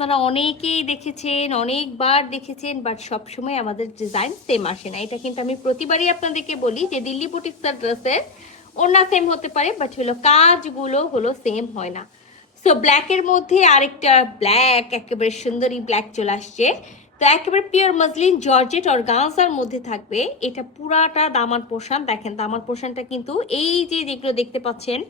আপনারা অনেকেই দেখেছেন, অনেকবার দেখেছেন, বাট সবসময় আমাদের ডিজাইন সেম আসে না। এটা কিন্তু আমি প্রতিবারই আপনাদেরকে বলি যে দিল্লি বুটিক্সের ড্রেসের ওড়না সেম হতে পারে, বাট হলো কাজগুলো হলো সেম হয় না। সো ব্ল্যাকের মধ্যে আরেকটা ব্ল্যাক, একেবারে সুন্দরী ব্ল্যাক চলে আসছে। তো একেবারে পিওর মসলিন জর্জেট অর্গানজার মধ্যে থাকবে। এটা পুরাটা দামান পোর্শন। দেখেন দামান পোর্শনটা কিন্তু এই যে যেগুলো দেখতে পাচ্ছেন,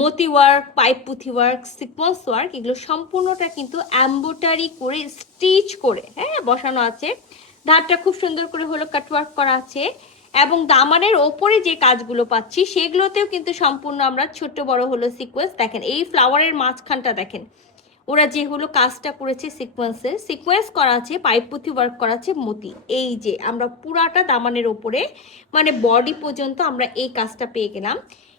মতি ওয়ার্ক, পাইপ পুঁথি ওয়ার্ক, সিকোয়েন্স ওয়ার্ক, এগুলো সম্পূর্ণটা কিন্তু এমব্রয়ডারি করে স্টিচ করে হ্যাঁ বসানো আছে। ধারটা খুব সুন্দর করে হলো কাটওয়ার্ক করা আছে, এবং দামানের ওপরে যে কাজগুলো পাচ্ছি সেগুলোতেও কিন্তু সম্পূর্ণ আমরা ছোট বড় হলো সিকোয়েন্স। দেখেন এই ফ্লাওয়ারের মাঝখানটা দেখেন, ওরা যে হলো কাজটা করেছে সিকোয়েন্সের, সিকোয়েন্স করা আছে, পাইপ পুঁথি ওয়ার্ক করা আছে, মতি। এই যে আমরা পুরাটা দামানের ওপরে মানে বডি পর্যন্ত আমরা এই কাজটা পেয়ে গেলাম।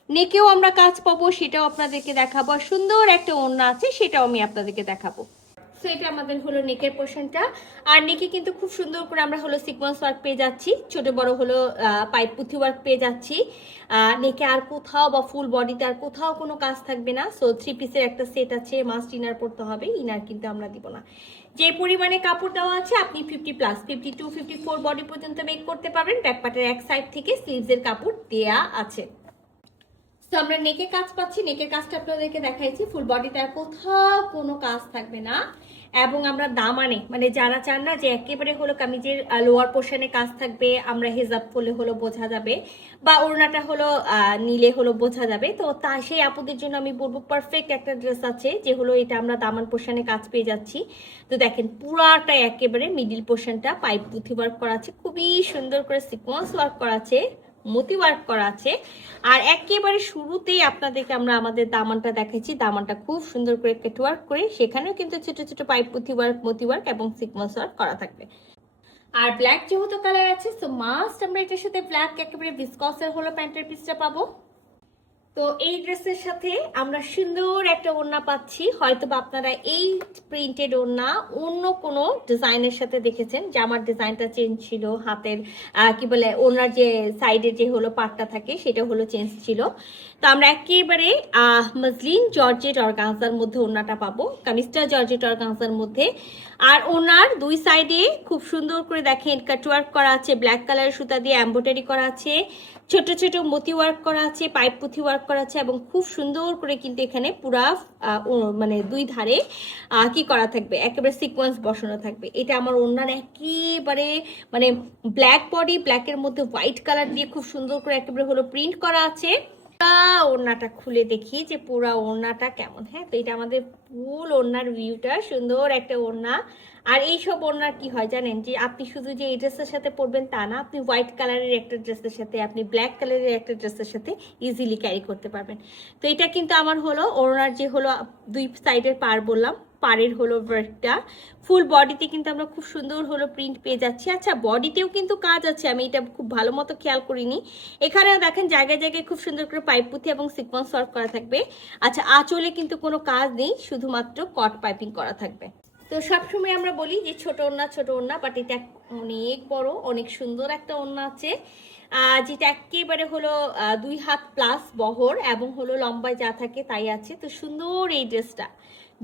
নেকেও আমরা কাজ পাবো, সেটাও আপনাদেরকে দেখাবো। আর সুন্দর একটা ওড়না আছে, সেটাও আমি আপনাদেরকে দেখাবো। সো এটা আমাদের হলো নেকের পোর্শনটা। আর নেকে কিন্তু খুব সুন্দর করে আমরা হলো সিকোয়েন্স ওয়ার্ক পেয়ে যাচ্ছি, ছোট বড় হলো পাইপ পুঁথি ওয়ার্ক পেয়ে যাচ্ছি। নেকে আর কোথাও বা ফুল বডিতে আর কোথাও কোনো কাজ থাকবে না। সো 3 পিসের একটা সেট আছে, মাস্ট ইনার পড়তে হবে, ইনার কিন্তু আমরা দিব না। যে পরিমাণে কাপড় দেওয়া আছে আপনি 50+, 52, 54 বডি পর্যন্ত মেক করতে পারবেন। ব্যাকপার্টের এক সাইড থেকে স্লিভসের কাপড় দেয়া আছে। তো আমরা নেকের কাজ পাচ্ছি, নেকের কাজটা আপনাদেরকে দেখাইছি। ফুল বডিতে আর কোথাও কোনো কাজ থাকবে না। এবং আমরা দামানে মানে যারা চান না যে একেবারে হলো কামিজের লোয়ার পোর্শনে কাজ থাকবে, আমরা হেজাব করলে হলো বোঝা যাবে, বা ওড়নাটা হলো নিলে হলো বোঝা যাবে, তো তা সেই আপুদের জন্য আমি বলবো পারফেক্ট একটা ড্রেস আছে, যে হলো এটা আমরা দামান পোর্শনে কাজ পেয়ে যাচ্ছি। তো দেখেন পুরাটা একেবারে মিডিল পোর্শনটা পাইপ পুঁথি ওয়ার্ক করা আছে, খুবই সুন্দর করে সিকোয়েন্স ওয়ার্ক করা আছে, মতি ওয়ার্ক করা আছে। আর একেবারে শুরুতেই আপনাদেরকে আমরা আমাদের দামানটা দেখাচ্ছি, দামানটা খুব সুন্দর করে কেট ওয়ার্ক করে, সেখানেও কিন্তু ছোট ছোট পাইপ পুঁথি ওয়ার্ক, মতি ওয়ার্ক এবং সিকোয়েন্স ওয়ার্ক করা থাকবে। আর ব্ল্যাক যেহেতু কালার আছে, সো মাস্ট আমরা এটার সাথে ব্ল্যাক একেবারে ভিসকসের হলো প্যান্টের পিসটা পাবো। তো এই ড্রেসের সাথে আমরা সুন্দর একটা ওড়না পাচ্ছি। হয়তো বা আপনারা এই প্রিন্টেড ওড়না অন্য কোনো ডিজাইনের সাথে দেখেছেন, জামার ডিজাইনটা চেঞ্জ ছিল, হাতের কি বলে ওড়নার যে সাইডের যে হলো পাটটা থাকে সেটা হলো চেঞ্জ ছিল। তো আমরা একেবারে মসলিন জর্জেট অর্গানজার মধ্যে ওড়নাটা পাবো, কামিজটা জর্জেট অর্গানজার মধ্যে। আর ওনার দুই সাইডে খুব সুন্দর করে দেখেন কাটওয়ার্ক করা আছে, ব্ল্যাক কালারের সুতা দিয়ে এমব্রয়ডারি করা আছে, ছোট ছোট মতি ওয়ার্ক করা আছে, পাইপ পুঁথি ওয়ার্ক করা আছে, এবং খুব সুন্দর করে কিন্তু এখানে পুরা মানে দুই ধারে কি করা থাকবে, একেবারে সিকোয়েন্স বসানো থাকবে। এটা আমার ওড়নার একেবারে মানে ব্ল্যাক বডি, ব্ল্যাকের মধ্যে হোয়াইট কালার দিয়ে খুব সুন্দর করে একেবারে হলো প্রিন্ট করা আছে। ওড়নাটা খুলে দেখি যে পুরা ওড়নাটা কেমন। হ্যাঁ, তো এটা আমাদের ফুল ওড়নার ভিউটা, সুন্দর একটা ওড়না। আর এইসব ওড়নার কি হয় জানেন, যে আপনি শুধু যে এই ড্রেসের সাথে পরবেন তা না, আপনি হোয়াইট কালারের একটা ড্রেসের সাথে, আপনি ব্ল্যাক কালারের একটা ড্রেসের সাথে ইজিলি ক্যারি করতে পারবেন। তো এটা কিন্তু আমার হলো ওড়নার যে হলো দুই সাইডের পার বললাম, পাড়ের হলো ওয়ার্কটা। ফুল বডিতে কিন্তু আমরা খুব সুন্দর হলো প্রিন্ট পেয়ে যাচ্ছি। আচ্ছা, বডিতেও কিন্তু কাজ আছে, আমি এটা খুব ভালো মতো খেয়াল করিনি। এখানেও দেখেন জায়গায় জায়গায় খুব সুন্দর করে পাইপ পুঁথি এবং সিকোয়েন্স ওয়ার্ক করা থাকবে। আচ্ছা, আঁচলে কিন্তু কোনো কাজ নেই, শুধুমাত্র কট পাইপিং করা থাকবে। তো সবসময় আমরা বলি যে ছোট ওড়না ছোট ওড়না, বাট এটা অনেক বড়, অনেক সুন্দর একটা ওড়না আছে, যেটা একেবারে হলো 2 হাত প্লাস বহর, এবং হলো লম্বায় যা থাকে তাই আছে। তো সুন্দর এই ড্রেসটা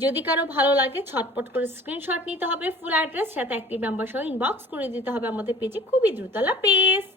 যদি কারো ভালো লাগে ছটপট করে স্ক্রিনশট নিতে হবে, ফুল অ্যাড্রেস সাথে অ্যাক্টিভ নাম্বার সহ ইনবক্স করে দিতে হবে আমাদের পেজে খুবই দ্রুত। আল্লাহ হাফেজ।